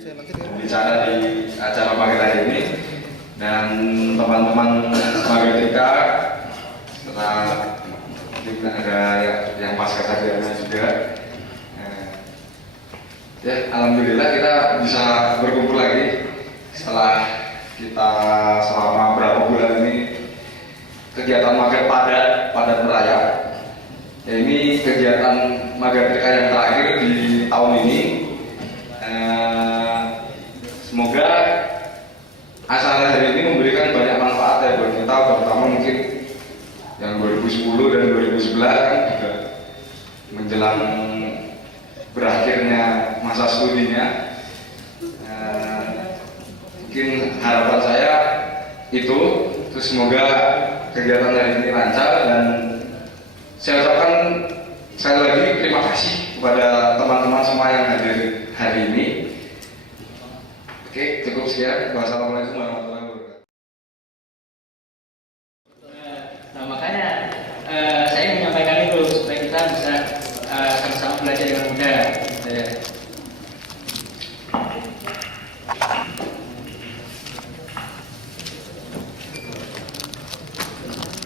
bicara di acara pagi hari ini, dan teman-teman Magatrika serta mungkin ada yang pasca sarjana juga. Ya, alhamdulillah kita bisa berkumpul lagi setelah kita selama berapa bulan ini kegiatan magang padat meraya. Ya, ini kegiatan Magatrika yang terakhir di tahun ini. Semoga acara hari ini memberikan banyak manfaat ya buat kita, terutama mungkin yang 2010 dan 2011 kan juga menjelang berakhirnya masa studinya. Mungkin harapan saya itu, terus semoga kegiatan hari ini lancar, dan saya ucapkan sekali lagi terima kasih kepada teman-teman semua yang hadir hari ini. Oke, cukup sekian. Wassalamualaikum warahmatullahi wabarakatuh. Nah, makanya saya menyampaikan itu supaya kita bisa sama-sama belajar dengan mudah.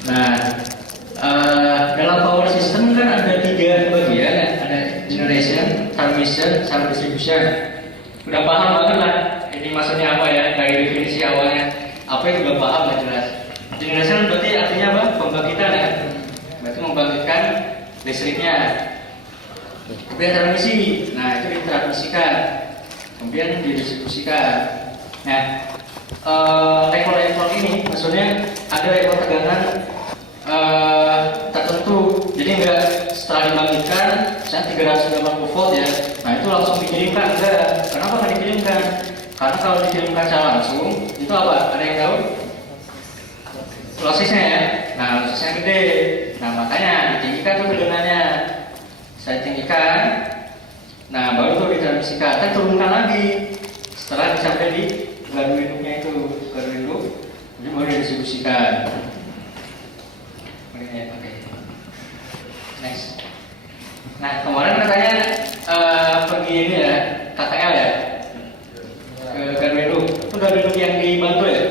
Nah, dalam power system kan ada 3 bagian, ada generation, transmission, sama distribution. Udah paham banget lah ini maksudnya apa ya, dari definisi awalnya apa itu udah paham, gak jelas. Generation berarti artinya apa? Pembangkitan ya, berarti membangkitkan listriknya. Kemudian transmisi, nah itu ditransmisikan, kemudian didistribusikan. Nah, level-level ini maksudnya ada level tegangan tertentu, jadi enggak setelah dibangkitkan misalnya 380 volt ya, nah itu langsung dikirimkan, enggak. Kenapa nggak dikirimkan? Karena kalau dikirimkan secara langsung itu apa? Ada yang tahu? Losisnya ya, nah losisnya gede, nah makanya ditinggikan tuh tegangannya, saya tinggikan, nah baru tuh ditransmisikan, kita turunkan lagi setelah sampai di gardu induknya itu, gardu induk, kemudian baru didistribusikan. Oke. Next. Nah, kemarin katanya pergi ini ya, KTL ya, ke gardu induk. Itu gardu induk yang di Bantul ya?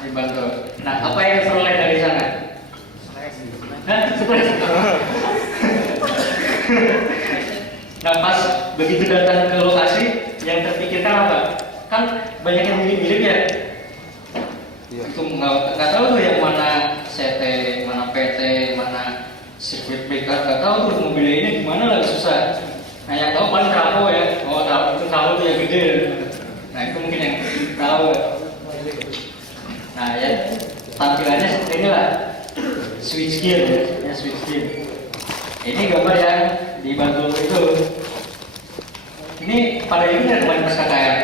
Di Bantul. Nah, apa yang diperoleh dari sana? Nah, surprise. Nah, pas begitu datang ke lokasi, yang terpikirkan apa? Kan banyak yang mirip-mirip ya. Itu nggak tahu tuh yang mana CT, mana PT, mana sirkuit breaker, nggak tahu tuh mobilnya ini gimana, lagi susah. Nah, yang tahu paling trafo ya. Oh, trafo tuh yang gede. Nah, itu mungkin yang tahu. Nah, ya tampilannya seperti inilah, switch gear ya, switch gear. Ini gambar yang dibantu itu. Ini pada ini ada kemarin pas KKR.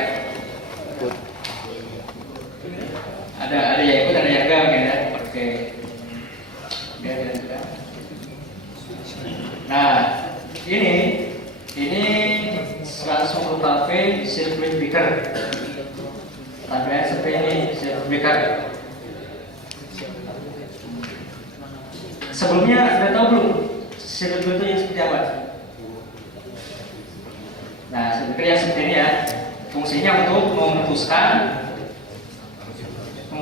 Ada yang ikut, ada yang enggak mungkin ya. Oke. Nah, ini 150 kV circuit breaker. Tampilannya seperti ini, circuit breaker. Sebelumnya sudah tahu belum circuit breaker yang seperti apa? Nah, circuit breaker yang seperti ini ya. Fungsinya untuk memutuskan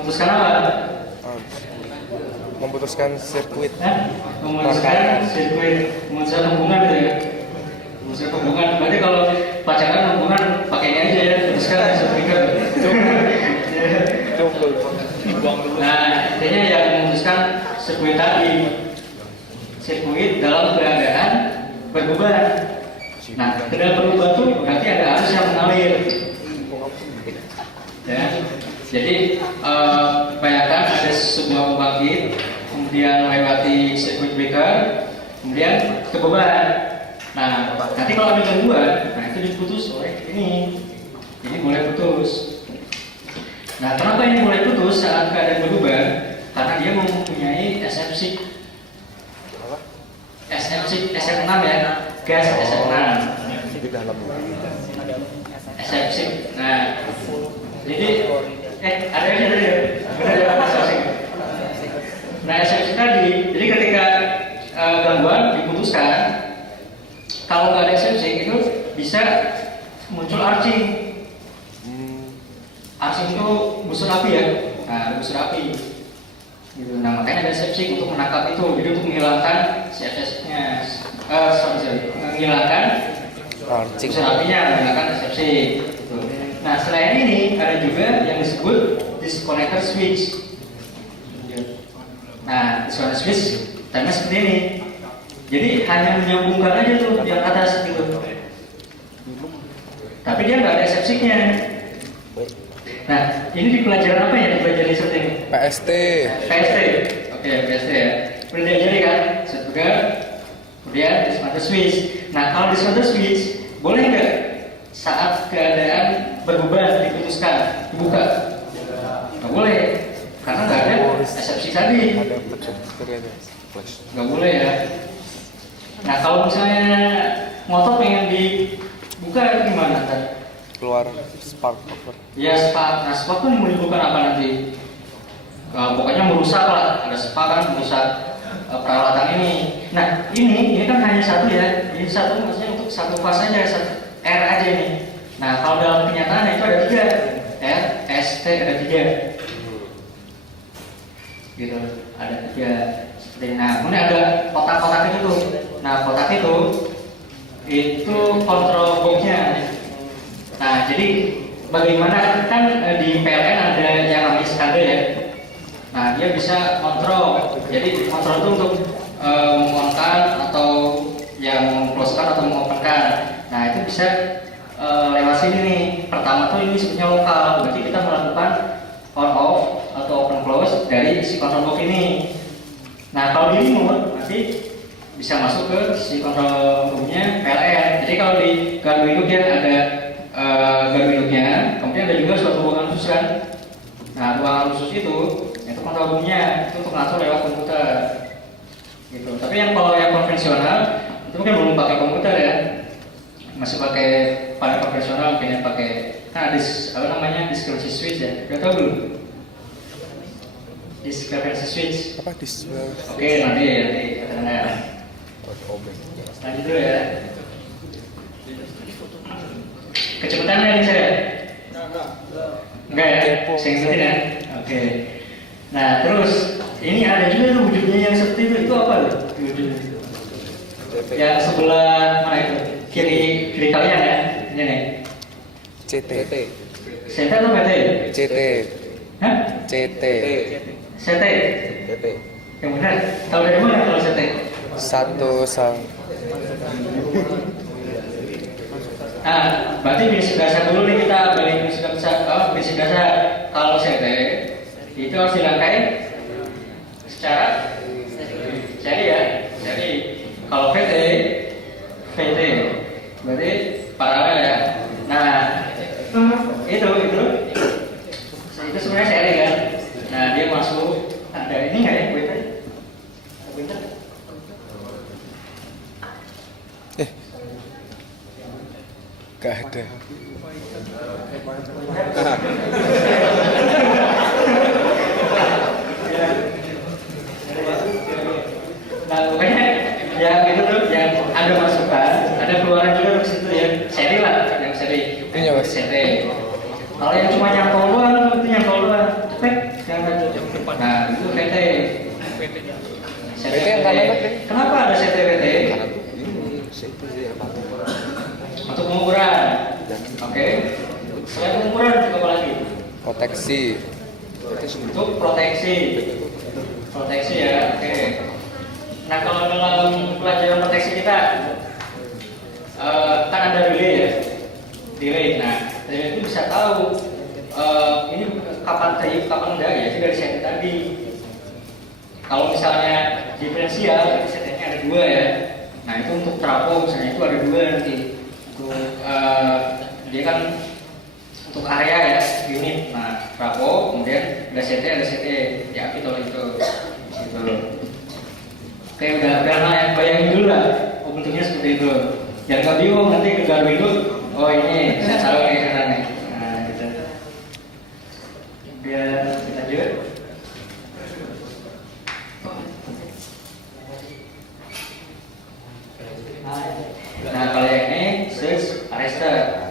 apa? Memutuskan sirkuit. Memutuskan sirkuit, memutuskan hubungan gitu ya. Memutuskan hubungan. Berarti kalau pacaran hubungan pakainya aja ya, putuskan sirkuit. Nah, intinya yang memutuskan sirkuit tadi, sirkuit dalam keadaan berbeban. Nah, keadaan berbeban itu berarti ada arus yang mengalir. Ya. Jadi bayangkan ada sebuah pembangkit, kemudian melewati sirkuit breaker, kemudian ke beban. Nah, nanti kalau ada gangguan, nah itu diputus oleh ini boleh putus. Nah, kenapa ini boleh putus saat keadaan berbeban? Karena dia mempunyai SFC SF6 ya, gas SF6. Di dalam SFC. Nah, jadi ada yang tadi ya, nah SFC tadi, jadi ketika gangguan diputuskan, kalau nggak ada SFC itu bisa muncul arcing. Arsing itu busur api ya. Nah, busur api. Gitu. Nah, makanya ada sepsik untuk menangkap itu. Jadi untuk menghilangkan sepsiknya, menghilangkan Launching. busur apinya, menghilangkan sepsik. Gitu. Nah, selain ini ada juga yang disebut disconnector switch. Nah, disconnector switch tanda seperti ini. Jadi hanya menyambungkan aja tuh yang atas gitu. Tapi dia nggak ada sepsiknya. Nah, ini di pelajaran apa ya? Di pelajaran seperti ini? PST. PST. Oke, PST ya. Udah diajari kan? Juga, kemudian disconnector switch. Nah, kalau disconnector switch, boleh nggak saat keadaan berbeban diputuskan, dibuka? Nggak boleh, karena nggak ada eksepsi tadi. Ada protektornya. Flash. Nggak boleh ya. Nah, kalau misalnya motor pengen dibuka gimana ntar? Keluar spark cover. Ya spark. Nah, spark tuh menimbulkan apa nanti? Pokoknya merusak lah. Ada spark kan merusak peralatan ini. Nah, ini kan hanya satu ya. Ini satu maksudnya untuk satu fase aja, satu R aja ini. Nah, kalau dalam kenyataan itu ada 3 R, S, T ada 3. Gitu, ada 3 seperti ini. Nah, kemudian ada kotak-kotak itu tuh. Nah, kotak itu kontrol boxnya. Nah, jadi bagaimana kan di PLN ada yang namanya SCADA ya. Nah, dia bisa kontrol. Jadi kontrol itu untuk mengonkan atau yang mengclosekan atau mengopenkan. Nah, itu bisa lewat sini nih. Pertama tuh ini sebutnya lokal. Berarti kita melakukan on off atau open close dari si control box ini. Nah, kalau di remote nanti bisa masuk ke si control room-nya PLN. Jadi kalau di gardu induk dia ada gardu induknya, kemudian ada juga suatu ruangan khusus kan. Nah, ruangan khusus itu control room-nya itu untuk ngatur lewat komputer. Gitu. Tapi yang kalau yang konvensional itu mungkin belum pakai komputer ya. Masih pakai panel konvensional, mungkin yang pakai apa namanya discrepancy switch ya. Udah tahu belum? Discrepancy switch. Apa display? Oke, nanti katanya. Lanjut dulu ya. Kecepatan nih saya? Enggak ya? Saya ngikutin ya? Oke. Nah, terus ini ada juga tuh wujudnya yang seperti itu apa tuh? Wujudnya yang sebelah mana itu? Kiri kalian ya? Ini nih. CT. CT atau PT? CT. Hah? CT. CT? CT. Yang benar? Tahu dari mana kalau CT? Satu sang. Berarti prinsip dasar dulu nih kita balik prinsip dasar. Kalau CT itu harus dilangkai secara jadi ya. Jadi kalau VT berarti paralel ya. Nah, itu sebenarnya seri kan. Nah, dia masuk ada ini nggak ya VT? Gak ada. Nah, pokoknya ya itu tuh yang ada masukan, ada keluaran juga dari situ ya. Seri lah, yang seri. Ini apa? Seri. Kalau yang cuma nyantol doang, itu nyantol doang. Cepet, jangan. Nah, itu VT. VT yang kanan apa? Kenapa ada CT VT? Untuk pengukuran. Oke. Selain pengukuran juga apa lagi? Proteksi. Untuk proteksi. Proteksi ya, oke. Nah, kalau dalam pelajaran proteksi kita kan ada relay ya. Relay. Nah, relay itu bisa tahu ini kapan triup, kapan enggak ya. Itu dari setting tadi. Kalau misalnya diferensial, berarti settingnya ada 2 ya. Nah, itu untuk trafo misalnya itu ada 2 nanti. Untuk dia kan untuk area ya, unit. Nah, trafo, kemudian ada CT ya, gitu loh itu. Gitu. Oke, udah lah ya, bayangin dulu lah. Oh, bentuknya seperti itu. Jangan nggak bingung nanti ke gardu itu. Oh, ini saya taruh nih sana nih. Nah, gitu. Biar lanjut. Nah, kalau yang ini switch arrestor.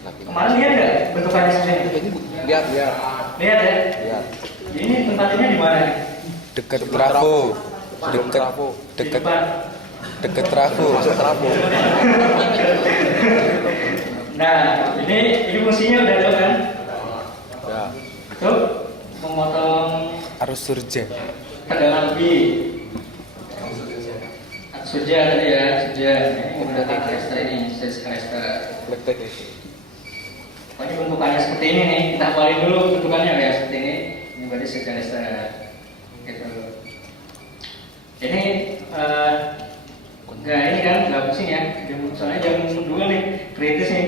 Kemarin lihat nggak bentukannya seperti ini? Lihat, lihat. Lihat ya. Lihat. Ini tempatnya di mana nih? Deket trafo. Deket Di deket depan. deket trafo. Nah, ini fungsinya udah tahu kan? Ya. Tuh, memotong Arus surja. tegangan lebih. Surja tadi ya, surja. Ini menggunakan Kresta ini, stage Kresta. Pokoknya bentukannya seperti ini nih. Kita hafalin dulu bentukannya ya seperti ini. Ini berarti stage Kresta. Gitu. Ini enggak ini kan nggak pusing ya. Soalnya jam 2 nih kritis nih.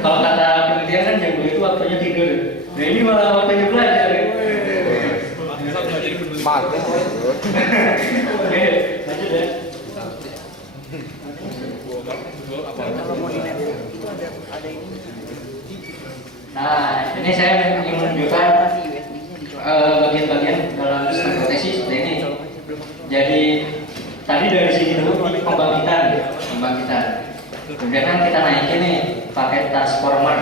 Kalau kata penelitian kan jam 2 itu waktunya tidur. Nah ini malah waktunya belajar. Mati. Oke, lanjut ya. Nah, ini saya ingin menunjukkan bagian-bagian dalam sistem proteksi seperti ini. Jadi tadi dari sini dulu pembangkitan. Kemudian kan kita naikin nih pakai transformer.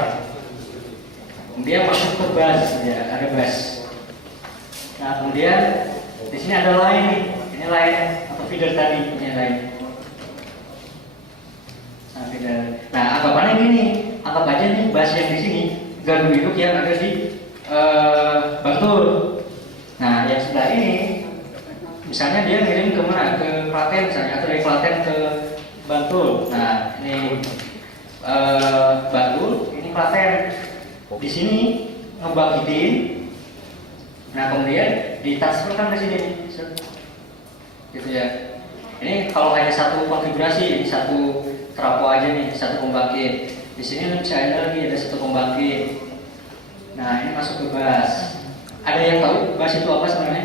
Kemudian masuk ke bus, ya ada bus. Nah kemudian di sini ada line nih, ini line atau feeder tadi, ini line. Nah, feeder. Nah anggapannya gini, anggap aja nih bus yang di sini gardu induk yang ada di Bantul. Nah yang sebelah ini, misalnya dia ngirim ke mana? Ke Klaten misalnya, atau dari Klaten ke Bantul. Nah ini Bantul, ini Klaten. Di sini ngebangkitin. Nah kemudian ditransferkan ke sini, gitu ya. Ini kalau hanya satu konfigurasi, ini satu trafo aja nih, satu pembangkit. Di sini bisa ada lagi ada satu pembangkit. Nah ini masuk ke bus. Ada yang tahu bus itu apa sebenarnya?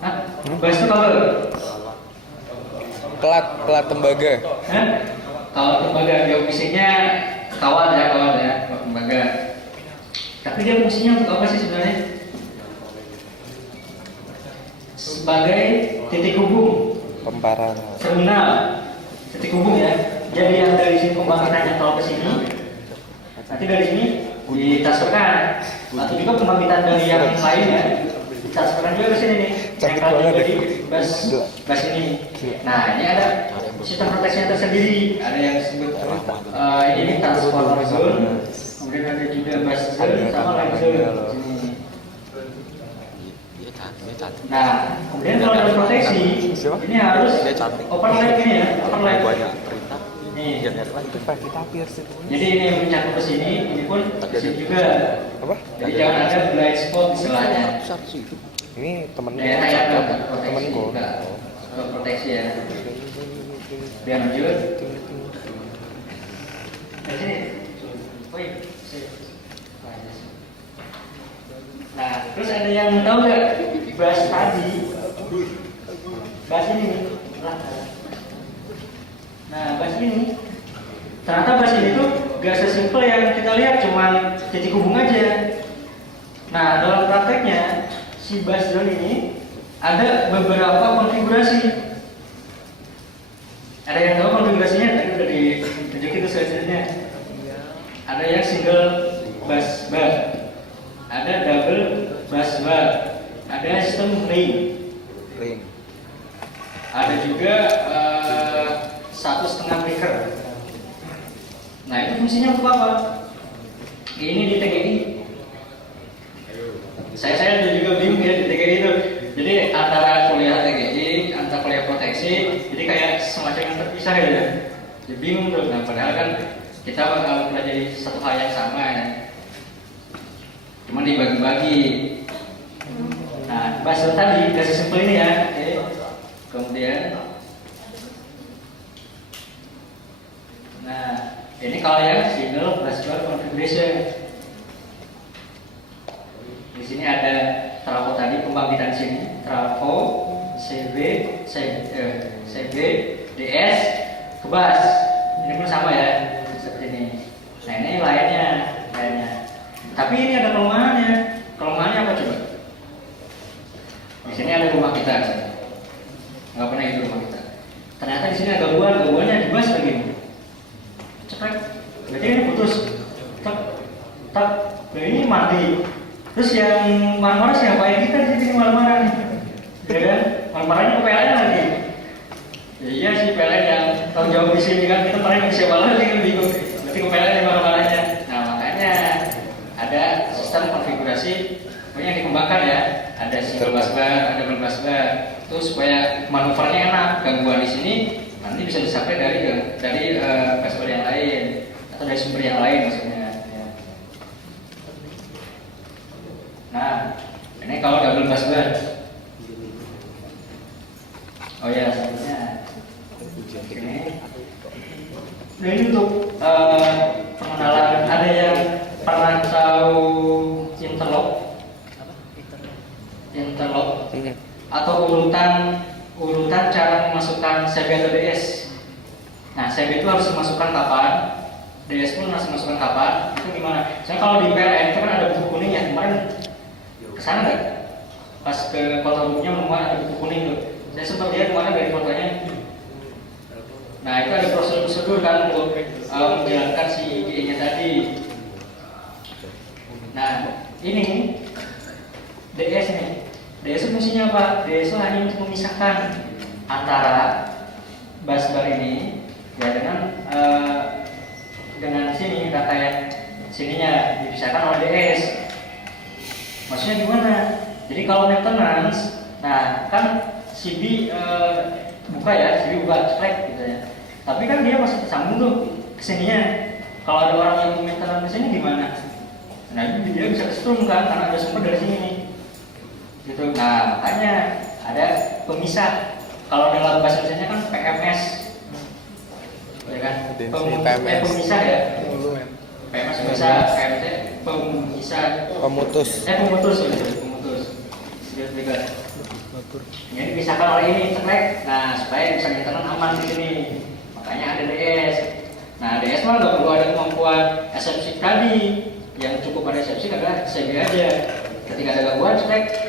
Hah? Bus itu kabel? Pelat tembaga. Hah? Kalau tembaga geofisiksnya kawat ya, kalau tembaga. Tapi dia fungsinya untuk apa sih sebenarnya? Sebagai titik hubung, Pemparan. terminal, titik hubung ya. Jadi yang dari sini pembangkitannya kalau ke sini, nanti dari sini ditransferkan, atau juga pembangkitan dari yang lain ya, ditransferkan juga ke sini nih. Cantik Yang banget dari ya. bus ini. Nah ini ada sistem proteksinya tersendiri. Ada yang disebut ini transformer zone. Kemudian ada juga bus zone sama line zone di sini. Nah, kemudian kalau ada proteksi, ini harus overlap ini ya, overlap. Nih. Jadi ini yang mencakup ke sini, ini pun ke sini juga. Apa? Jadi jangan ada blind spot istilahnya. Ini temen Daerah yang dapat proteksi, temenku. enggak proteksi ya. Biar lanjut. Di sini. Woi, nah, terus ada yang tahu nggak bus tadi? Bus ini nih. Nah, bus ini ternyata bus ini tuh gak sesimpel yang kita lihat, cuman titik hubung aja. Nah, dalam prakteknya si bus zone ini ada beberapa konfigurasi. Ada yang tahu konfigurasinya? Tadi udah ditunjukin tuh slide-nya. Ada yang single bus bar, ada double bus bar, ada sistem ring, ada juga 1,5 breaker. Nah itu fungsinya untuk apa? Ini di TGI. Saya juga bingung ya di TGI itu. Jadi antara kuliah TGI, antara kuliah proteksi, jadi kayak semacam yang terpisah ya. Jadi bingung tuh. Nah padahal kan kita mempelajari satu hal yang sama ya. Cuma dibagi-bagi. Nah, bahasa tadi gak sesimpel ini ya. Oke. Kemudian nah, ini kalau yang single bus bar configuration. Di sini ada trafo tadi pembangkitan sini, trafo CB, DS ke bus. Ini pun sama ya. Ini. Nah ini lainnya. Tapi ini ada kelemahannya. Kelemahannya apa coba? Di sini ada rumah kita. Nggak pernah itu rumah kita. Ternyata di sini ada gangguannya di bus begini. Cepat. Berarti ini putus. Cepat. mati. Terus yang marah-marah siapa? Ya kita di sini marah-marah nih. Ya kan? Marah-marahnya ke PLN lagi. Ya iya sih PLN yang tanggung jawab di sini kan, kita marahnya ke siapa lagi kan bingung. Berarti ke PLN yang marah-marahnya. Nah makanya ada sistem konfigurasi yang dikembangkan ya. Ada single busbar, ada double busbar. Itu supaya manuvernya enak. Gangguan di sini nanti bisa disampaikan dari busbar yang lain atau dari sumber yang lain maksudnya. Ya. Nah, ini kalau double busbar. Oh ya, selanjutnya. Nah ini untuk pengenalan. Ada yang pernah tahu interlock atau urutan cara memasukkan CB atau DS. Nah CB itu harus dimasukkan kapan, DS pun harus dimasukkan kapan. Itu gimana? Misalnya kalau di PLN itu kan ada buku kuning ya, kemarin kesana nggak? Pas ke kota bukunya menemukan ada buku kuning tuh. Saya sempat lihat kemarin dari fotonya. Nah itu ada prosedur kan untuk menjalankan si IGE-nya tadi. Nah ini DS nih. DS itu fungsinya apa? DS itu hanya untuk memisahkan antara busbar ini ya dengan sini data yang sininya dipisahkan oleh DS. Maksudnya gimana? Jadi kalau maintenance, nah kan CB buka ya, CB buka track gitu ya. Tapi kan dia masih tersambung tuh kesininya. Kalau ada orang yang maintenance kesini gimana? Nah dia bisa kesetrum kan karena ada sumber dari sini nih. Gitu. Nah makanya ada pemisah. Kalau dalam bahasa Indonesia kan PMS, ya kan? Pemisah ya. PMS bisa, PMT pemisah. Pemutus. Pemutus ya, pemutus. Sudah ini dipisahkan oleh ini ceklek. Nah supaya bisa internet aman di sini. Makanya ada DS. Nah DS mah nggak perlu ada kemampuan SMC tadi. Yang cukup pada SMC adalah CB aja. Ketika ada gangguan,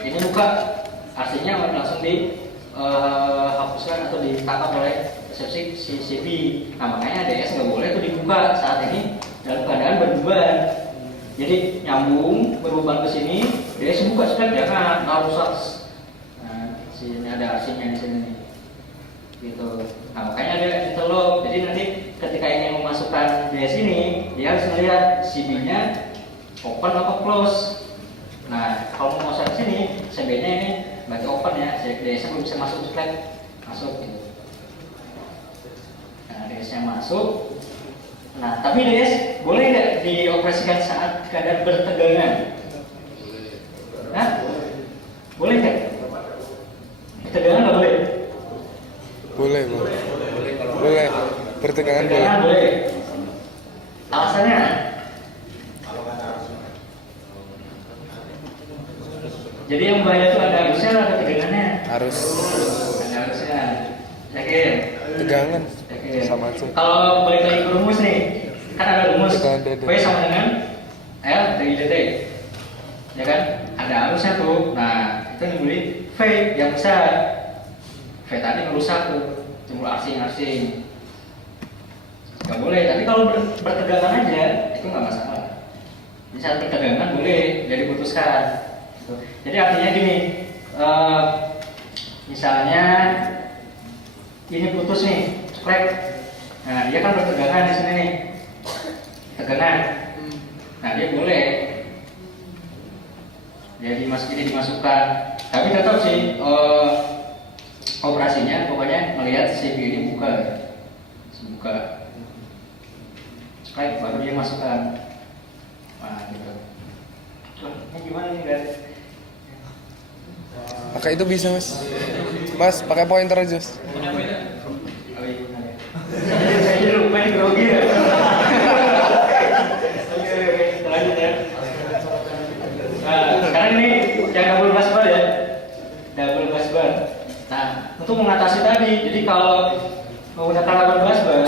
ini buka, artinya langsung dihapuskan atau ditangkap oleh resepsi CB. Nah makanya DS nggak boleh itu dibuka saat ini dalam keadaan berbeban. Jadi nyambung berbeban ke sini, DS buka jangan rusak. Nah sini ada arsinya di sini, gitu. Nah makanya ada interlock. Jadi nanti ketika ingin memasukkan DS ini, dia harus melihat CB-nya open atau close. Nah, kalau mau masuk ke sini, CB-nya ini berarti open ya, DS-nya belum bisa masuk masuk gitu. Nah, DS-nya masuk. Nah, tapi DS boleh nggak dioperasikan saat keadaan bertegangan? Nah, boleh nggak? Bertegangan nggak boleh? Boleh. Bertegangan boleh. Alasannya? Jadi yang bahaya itu ada arusnya atau tegangannya? Harus. Ada arusnya. Yakin? Tegangan. Yakin. Sama aja. Kalau balik lagi ke rumus nih, kan ada rumus DD. V sama dengan L dari DT. Ya kan? Ada arusnya tuh. Nah, itu dibeli V yang besar. V tadi merusak tuh, timbul arsing. Gak boleh. Tapi kalau bertegangan aja itu nggak masalah. Di saat bertegangan boleh, jadi putuskan. Jadi artinya gini, misalnya ini putus nih, ceklek. Nah dia kan bertegangan di sini nih, tegangan. Nah dia boleh, jadi ini dimasukkan. Tapi tetap sih operasinya pokoknya melihat CB ini buka, ceklek baru dia masukkan. Nah gitu. Ini gimana nih guys? Pakai itu bisa mas pakai pointer aja. Saya jadi lupa ini grogi ya. Lanjut ya. Nah, sekarang ini yang double busbar ya. Double busbar. Nah, untuk mengatasi tadi, jadi kalau menggunakan double busbar,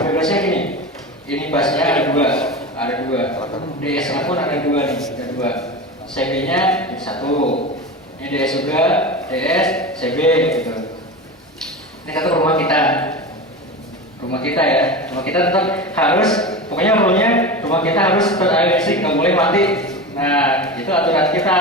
bebasnya gini. Ini busnya ada dua. DS-nya pun ada dua nih, CB-nya satu. Ini DS juga, DS, CB gitu. Ini satu rumah kita ya. Rumah kita tetap harus, pokoknya rule-nya rumah kita harus terair listrik, nggak boleh mati Nah, itu aturan kita.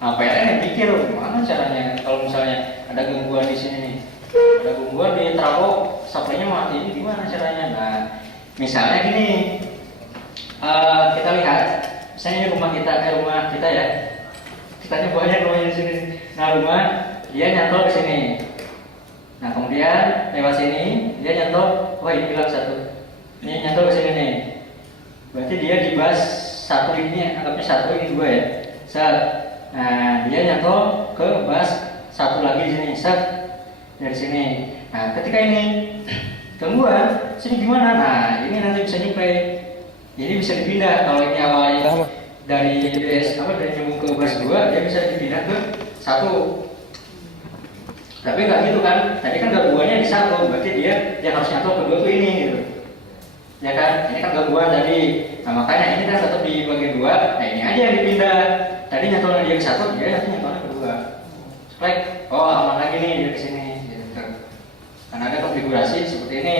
Nah, PLN yang pikir gimana caranya kalau misalnya ada gangguan di sini nih. Ada gangguan di trafo, supply-nya mati, ini gimana caranya? Nah, misalnya gini, kita lihat, misalnya ini rumah kita ya. Kitanya banyak rumahnya di sini. Nah, rumah dia nyantol ke sini. Nah, kemudian lewat sini dia nyantol, wah ini bilang satu. Ini nyantol ke sini nih. Berarti dia di bus satu ini, anggapnya satu ini dua ya. Set. Nah, dia nyantol ke bus satu lagi di sini. Set. Dari sini. Nah, ketika ini gangguan, sini gimana? Nah, ini nanti bisa nyuplai. Jadi bisa dipindah kalau ini awalnya dari DS dari nyambung ke bus 2, dia bisa dipindah ke 1. Tapi nggak gitu kan? Tadi kan gangguannya di 1, berarti dia yang harus nyantol kedua tuh ini gitu. Ya kan? Ini kan gangguan tadi. Nah, makanya ini kan tetap di bagian 2. Nah, ini aja yang dipindah. Tadi nyantolnya dia ke 1, dia nanti nyantolnya ke 2. Supaya aman lagi nih dia ke sini. Karena ada konfigurasi seperti ini.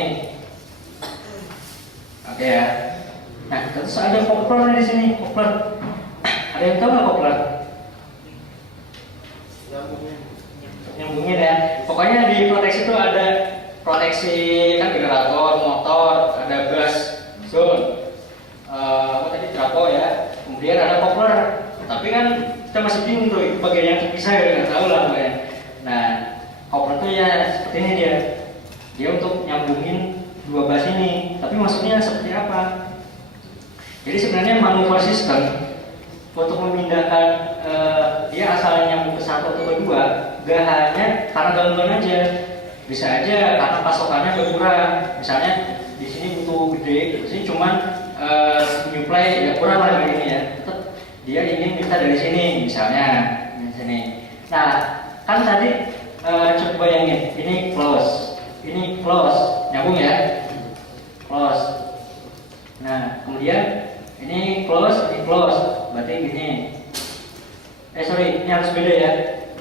Oke ya. Nah, terus ada kopler di sini, kopler. Ada yang tahu nggak kopler? Nyambungin ya. Pokoknya di proteksi itu ada proteksi kan generator, motor, ada gas, zone, trafo ya. Kemudian ada kopler. Tapi kan kita masih bingung tuh itu bagian yang terpisah ya, nggak tahu lah pokoknya. Nah, kopler itu ya seperti ini dia. Dia untuk nyambungin dua bus ini, tapi maksudnya seperti apa? Jadi sebenarnya manuver sistem untuk memindahkan dia asalnya nyambung ke 1 atau ke 2, gak hanya karena gangguan aja, bisa aja karena pasokannya berkurang. Misalnya di sini butuh gede, di sini cuma menyuplai ya kurang lah ini ya. Tetap dia ingin minta dari sini, misalnya di sini. Nah, kan tadi coba bayangin, ini close. Ini close, nyambung ya, close. Nah, kemudian ini close, berarti gini. Ini harus beda ya.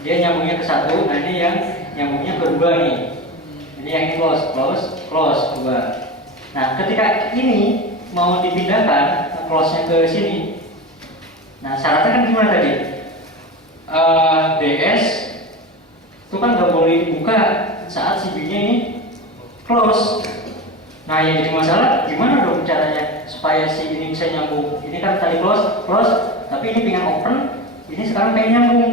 Dia nyambungnya ke 1, nah ini yang nyambungnya ke 2 nih. Ini yang close, 2. Nah, ketika ini mau dipindahkan close-nya ke sini. Nah, syaratnya kan gimana tadi? DS itu kan nggak boleh dibuka saat si B-nya ini close. Nah, yang jadi masalah gimana dong caranya supaya si ini bisa nyambung? Ini kan tadi close, tapi ini pengen open, ini sekarang pengen nyambung.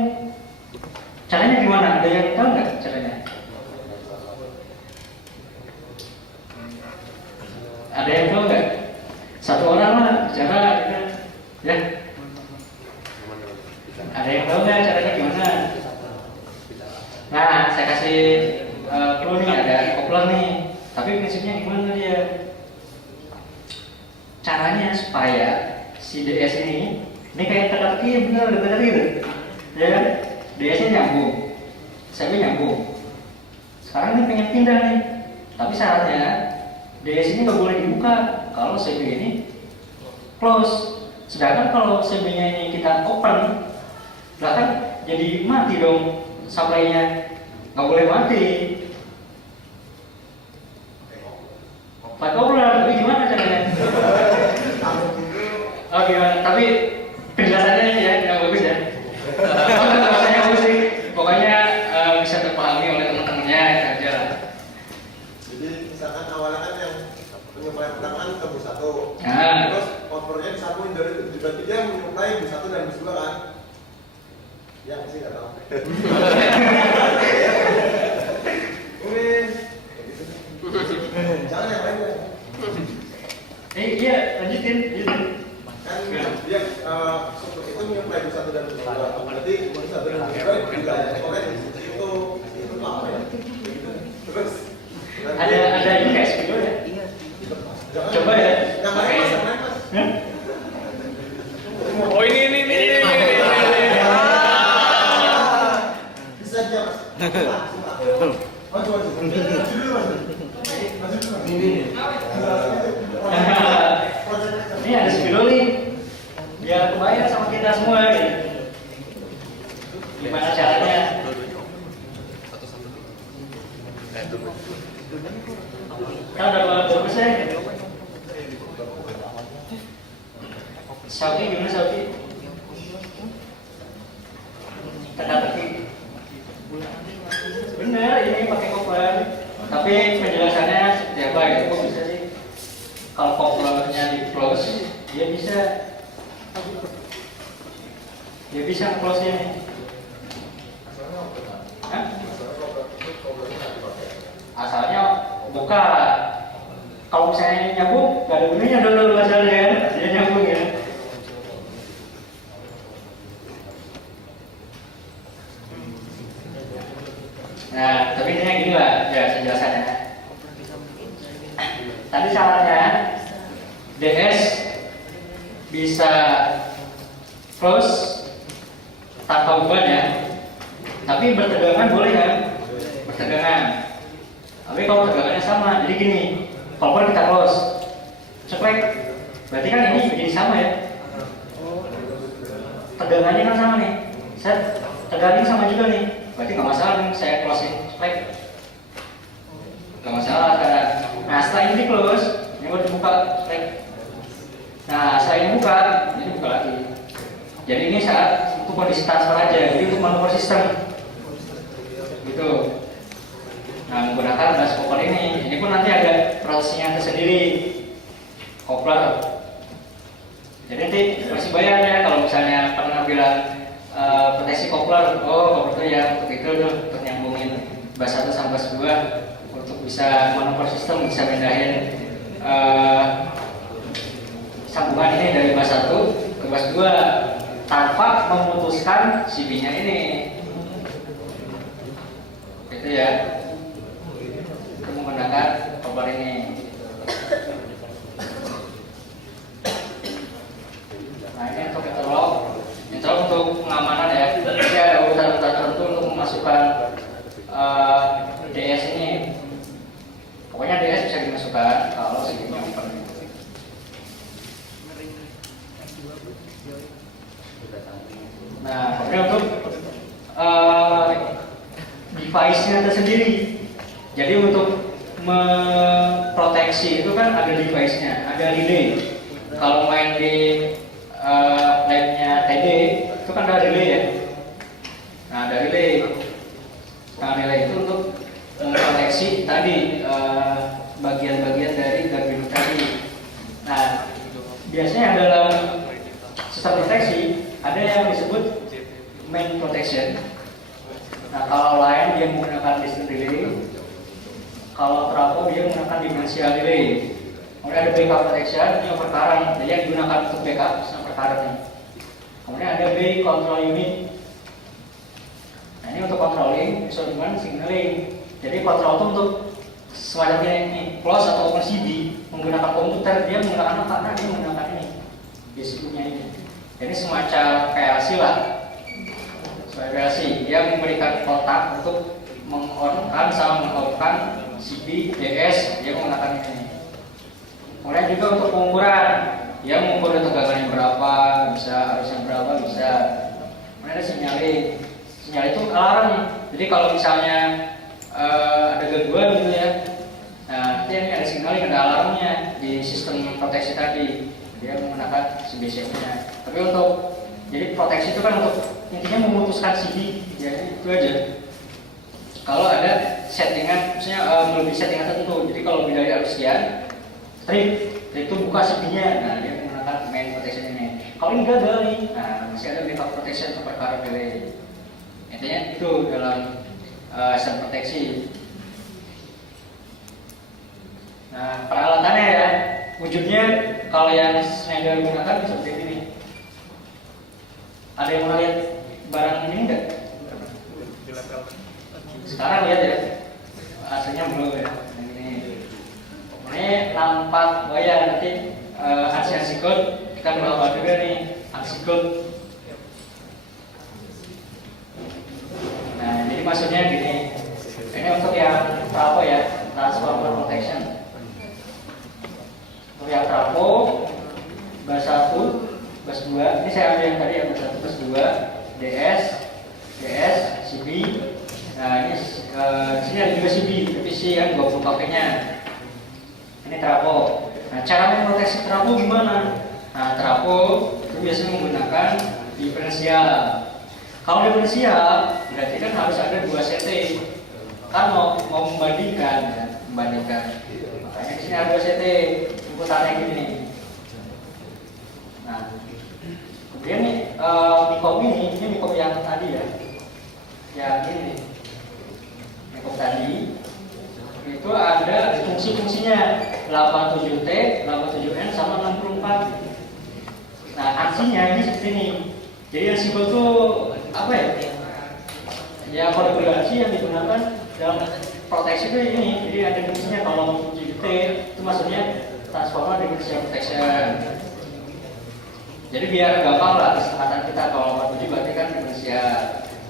Caranya gimana? Ada yang tahu nggak caranya? Ada yang tahu nggak? Satu orang lah bicara, ya. Ada yang tahu nggak caranya gimana? Nah, saya kasih clue nih, ada kopler nih. Tapi prinsipnya gimana dia? Caranya supaya si DS ini kayak teka-teki bener gitu. Ya, DS-nya nyambung, CB nyambung. Sekarang ini pengen pindah nih, tapi syaratnya DS ini nggak boleh dibuka kalau CB ini close. Sedangkan kalau CB-nya ini kita open, lah kan jadi mati dong supply-nya, nggak boleh mati. Pak Kopler, tapi gimana caranya? Oh gimana? Tapi penjelasannya ya yang bagus ya. Penjelasannya bagus sih. Pokoknya bisa terpahami oleh teman-temannya aja lah. Jadi misalkan awalnya kan yang penyuplai pertama kan ke bus 1. Nah. Terus kompornya disambungin dari berarti dia menyuplai bus 1 dan bus 2 kan? Ya sih nggak tahu. Jangan yang lain ya. Iya, lanjutin. Kan dia untuk itu menyuplai bus 1 dan bus 2. Berarti bus 1 dan bus 2 juga oleh itu apa ya? Terus Ada ini kayak spidol ya? Coba ya. Yang lain mas, yang lain mas. Oh ini. Bisa aja mas. Maju. Ini ada spidol nih. Biar kebayang sama kita semua ya. Gimana caranya? Kan ada bagusnya. Sauki gimana Sauki? coba itu kok bisa sih kalau couplernya di close dia bisa close nya nih. Hah? Asalnya buka. Kalau misalnya nyambung, gak ada gunanya dulu asalnya kan, dia nyambung ya. Nah, tapi intinya gini lah, ya penjelasannya. Tadi syaratnya DS bisa close tanpa beban ya. Tapi bertegangan boleh kan? Bertegangan. Tapi kalau tegangannya sama, jadi gini, kalau kita close, ceklek, berarti kan ini jadi sama ya. Tegangannya kan sama nih. Set, tegangannya sama juga nih. Berarti nggak masalah nih, saya closing ceklek. Nggak masalah karena. Nah setelah ini close, ini baru dibuka ceklek. Nah setelah ini buka, ini buka lagi. Jadi ini saat untuk kondisi transfer aja, jadi untuk manuver sistem. Gitu. Nah menggunakan gas coupler ini pun nanti ada prosesnya tersendiri, coupler. Jadi nanti masih bayar ya kalau misalnya pernah bilang proteksi coupler, oh coupler itu ya untuk itu tuh untuk nyambungin bus 1 sampai bus 2 untuk bisa manuver sistem, bisa pindahin sambungan ini dari bus 1 ke bus 2 tanpa memutuskan CB-nya ini. Gitu ya. Menggunakan coupler ini. Nah ini untuk interlock untuk pengamanan ya. Jadi ada urutan-urutan tertentu untuk memasukkan DS ini. Pokoknya DS bisa dimasukkan kalau segini open. Nah kemudian untuk device-nya tersendiri. Jadi untuk memproteksi itu kan ada device-nya, ada relay. Kalau main di lab-nya TD itu kan ada relay ya. Nah ada relay. Nah relay itu untuk memproteksi tadi bagian-bagian dari garbino tadi. Nah biasanya dalam sistem proteksi ada yang disebut main protection. Nah kalau lain dia menggunakan distance relay. Kalau trafo dia menggunakan dimensional relay. Kemudian ada backup protection, ini overcurrent, jadi yang digunakan untuk backup sama overcurrent. Kemudian ada B control unit. Nah ini untuk controlling, instrument signaling. Jadi control itu untuk semacamnya ini close atau open CB menggunakan komputer, dia menggunakan apa? Nah dia menggunakan ini, disitunya ini. Jadi semacam PLC lah, PLC. Dia memberikan kotak untuk meng-on-kan sama meng-off-kan CB, DS, dia menggunakan ini. Kemudian juga untuk pengukuran, dia mengukur tegangannya berapa, bisa arusnya berapa, bisa. Kemudian ada signaling. Sinyal itu alarm. Jadi kalau misalnya ada gangguan gitu ya, nah nanti ini ada signaling, ada alarmnya di sistem proteksi tadi. Dia menggunakan CB-nya. Tapi untuk jadi proteksi itu kan untuk intinya memutuskan CB, ya itu aja. Kalau ada settingan, misalnya melebihi settingan tertentu, jadi kalau lebih dari arus sekian, strip itu buka CB-nya, nah dia menggunakan main protection ini. Kalau ini gagal nih, nah masih ada backup protection untuk perkara relay. Intinya itu dalam sistem proteksi. Nah peralatannya ya, wujudnya kalau yang Schneider gunakan seperti ini. Ada yang mau lihat barang ini enggak? Sekarang lihat ya, aslinya belum ya. Ini nampak bayar nanti ansi code kita berapa juga nih ansi code. Nah jadi maksudnya gini, ini untuk yang trafo ya, transformer protection. Untuk yang trafo, bus 1, bus 2, ini saya ambil yang tadi ya, bus 1, bus 2, DS, CB. Nah ini di sini ada juga CB, tapi sih kan 20 pakainya. Ini trafo. Nah cara memproteksi trafo gimana? Nah trafo itu biasanya menggunakan diferensial. Kalau diferensial berarti kan harus ada 2 setting. Kan mau membandingkan ya. membandingkan. Makanya di sini ada CT inputannya gini nih. Nah, kemudian nih Mikom ini Mikom yang tadi ya, yang ini nih, Mikom tadi itu ada fungsi-fungsinya 87T, 87N sama 64. Nah, aksinya ini seperti ini. Jadi yang simbol itu apa ya? Ya kode berganti yang digunakan dalam proteksi itu ini. Jadi ada fungsinya kalau 7T itu maksudnya transformer differential protection. Jadi biar gampang lah kesempatan kita. Kalau 87 berarti kan differential.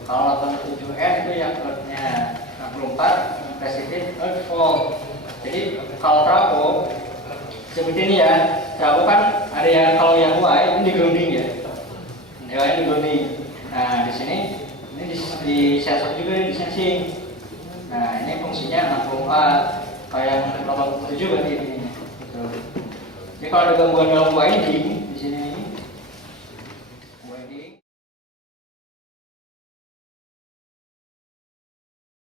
Kalau 87N itu yang kodenya 64 positif fault. Jadi kalau trafo seperti ini ya, trafo kan ada yang kalau yang Y ini di grounding ya. Ya ini grounding. Nah di sini ini di sensor juga di sensing. Nah ini fungsinya 64. Kayak yang 87 berarti ini. Gitu. Jadi kalau ada gangguan dalam winding di sini